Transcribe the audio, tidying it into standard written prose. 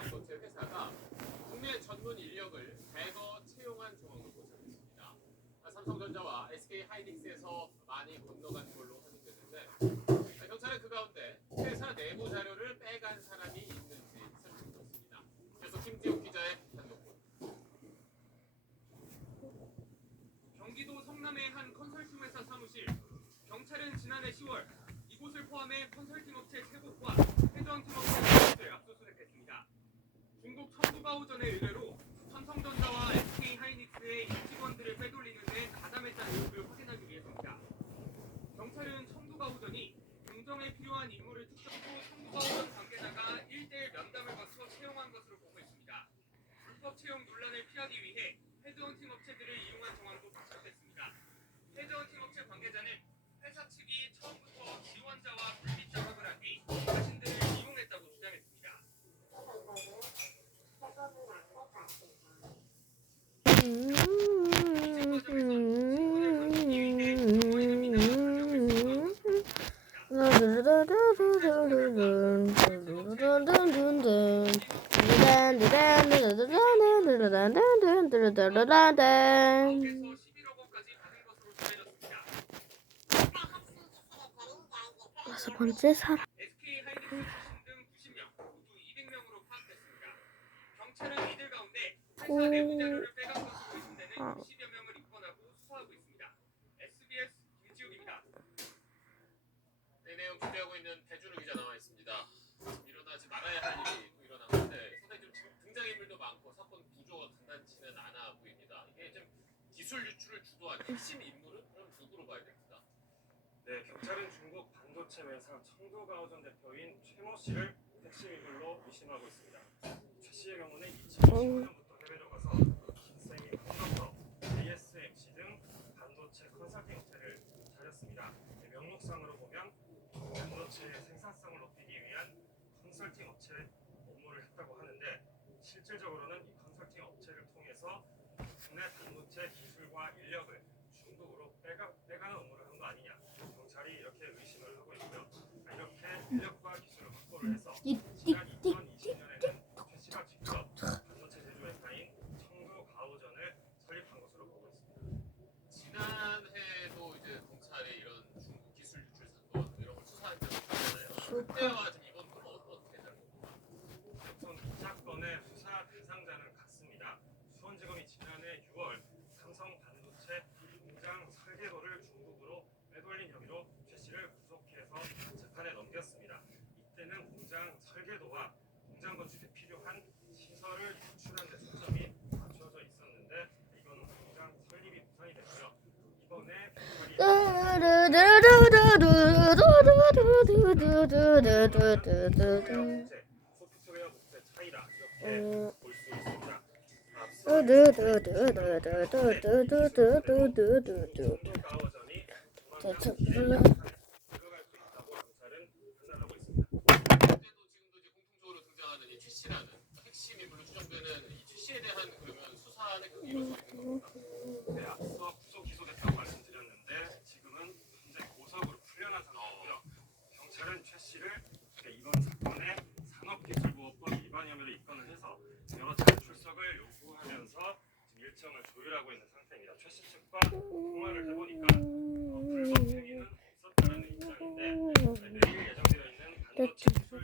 반도체 회사가 국내 전문 인력을 대거 채용한 정황을 포착했습니다. 삼성전자와 SK하이닉스에서 많이 건너간 걸로 확인되는데 경찰은 그 가운데 회사 내부 자료를 빼간 사람이 있는지 살펴보겠습니다. 그래서 김지욱 기자의 단독본. 경기도 성남의 한 컨설팅 회사 사무실. 경찰은 지난해 10월 이곳을 포함해 컨설팅 업체 3곳과 헤드헌팅 업체 3곳을 압수수색했습니다. 중국 청두가 오전의 의뢰로 삼성전자와 SK하이닉스의 임직원들을 빼돌리는 데 가담했다는 의혹을 확인하기 위해서입니다. 경찰은 청두가 오전이 공정에 필요한 인물을 특정으로 청두가 오전 관계자가 1대1 면담을 거쳐 채용한 것으로 보고 있습니다. 불법 채용 논란을 피하기 위해 헤드헌팅 업체들을 이용한 정황도 포착됐습니다. 헤드헌팅 업체 관계자는 회사 측이 처음부터 지원자와 불빛 작업을 한 뒤 자신들을 이용했다고 주장했습니다. 이직 과정에선 신분을 감추기 위해 영어 이름이나 가명을 사용하고 있습니다. 11억 원까지 받은 것으로 전해졌습니다. 여섯 번째 사람. SK하이닉스 출신 등 90명, 모두 200명으로 파악됐습니다. 경찰은 이들 가운데 회사 내부 자료를 빼간 것으로 의심되는 60여 명을 입건하고 수사하고 있습니다. SBS 김지욱입니다. 이 내용 준비하고 있는 배준우 기자 나와 있습니다. 일어나지 말아야 할 일이 또 일어난 건데 상당히 좀 등장인물도 많고 사건 구조가 간단치는 않아 보입니다. 이게 좀 기술 유출을 주도한 핵심 인물은 그럼 누구로 봐야 됩니까? 네, 경찰은 중국 반도체 회사 청두가오전 대표인 최모 씨를 핵심 인물로 의심하고 있습니다. 최 씨의 경우는 2015년부터 해외로 가서 긴생이 컴퓨터, ASMC 등 반도체 컨설팅 업체를 차렸습니다. 명목상으로 보면 반도체 생산성을 높이기 위한 컨설팅 업체 업무를 했다고 하는데 실질적으로는 이 컨설팅 업체를 통해서 국내 반도체 기술과 인력을 중국으로 빼가는 업무를 한 거 아니냐. 경찰이 이렇게 의심을 하고 있고요. 이렇게 인력과 기술을 확보를 해서 지난 2020년에는 최 씨가 직접 반도체 제조회사인 청두가오전을 설립한 것으로 보고 있습니다. 지난해도 이제 경찰이 이런 중국 기술 유출 사건 이런 걸 수사한 적이 있잖아요. 그때와 지금 이번 건은 어떻게 다릅니까? 우선 이 사건의 수사 대상자는 같습니다. 수원지검이 지난해 6월 삼성 반도체 공장 설계도를 중국으로 빼돌린 혐의로 최 씨를 구속해서 재판에 넘겼습니다. 이때는 공장 설계도와 공장 건축에 필요한 시설을 유출하는 데 초점이 맞춰져 있었는데 이거는 공장 설립이 무산이 됐고요. 이번에 경찰이 소프트웨어 문제 차이다 이렇게 볼 수 있습니다. 청두가오전이 조만간 들어갈 수 있다고 경찰은 판단하고 있습니다. 그때도 지금도 이제 공통적으로 등장하는 이 최 씨라는 핵심 인물로 추정되는 이 최 씨에 대한 그러면 수사는 계속 이루어지고 있는 겁니까? 네, 앞서 구속 기소됐다고 말씀드렸는데 지금은 현재 고석으로 풀려난 상태고요. 경찰은 최 씨를 이번 사건의 산업기술보호법 위반 혐의로 입건을 해서 여러 차례 출석을 요구하면서 지금 일정을 조율하고 있는 상태입니다. 최 씨 측과 통화를 해보니까 불법 행위는 없었다는 입장인데 내일 예정되어 있는 반도체 기술